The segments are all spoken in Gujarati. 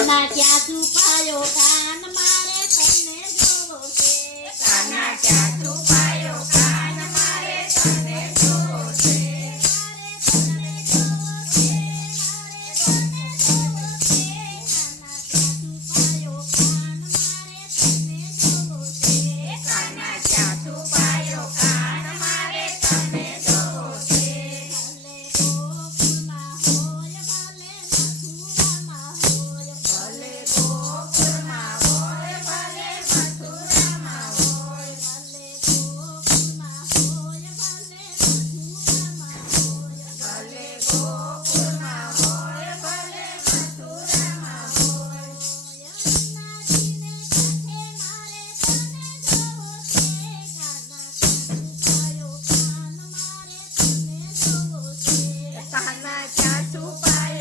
કાના ક્યાં છુપાયો કાન મારે તને જોવો છે કાના ક્યાં છુપાયો કાન મારે તને જોવો છે મારે તને જોવો છે મારે તને જોવો છે કાના ક્યાં છુપાયો કાન મારે તને જોવો છે કાના ક્યાં છુપાયો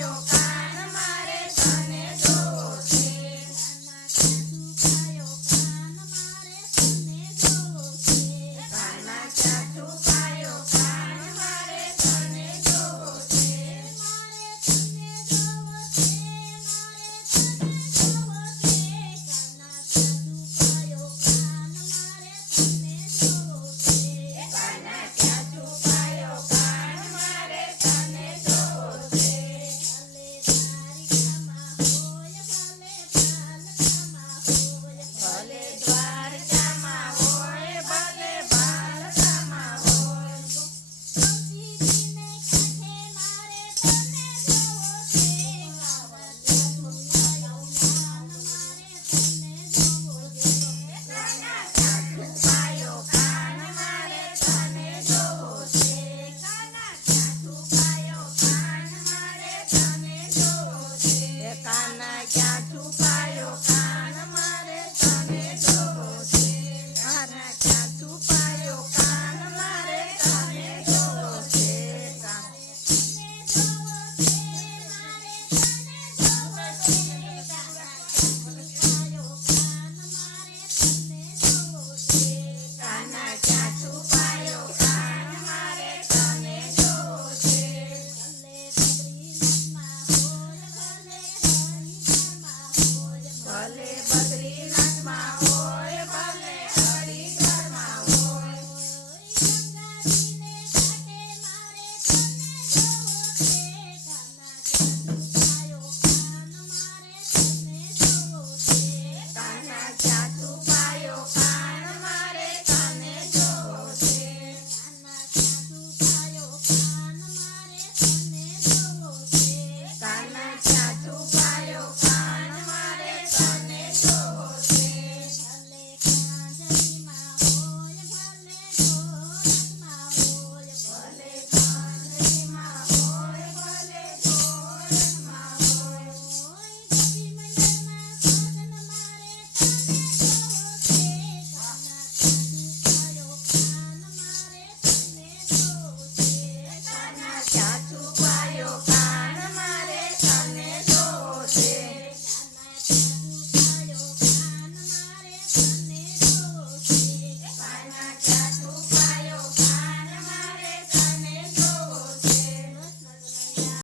કાના ક્યાં છુપાયો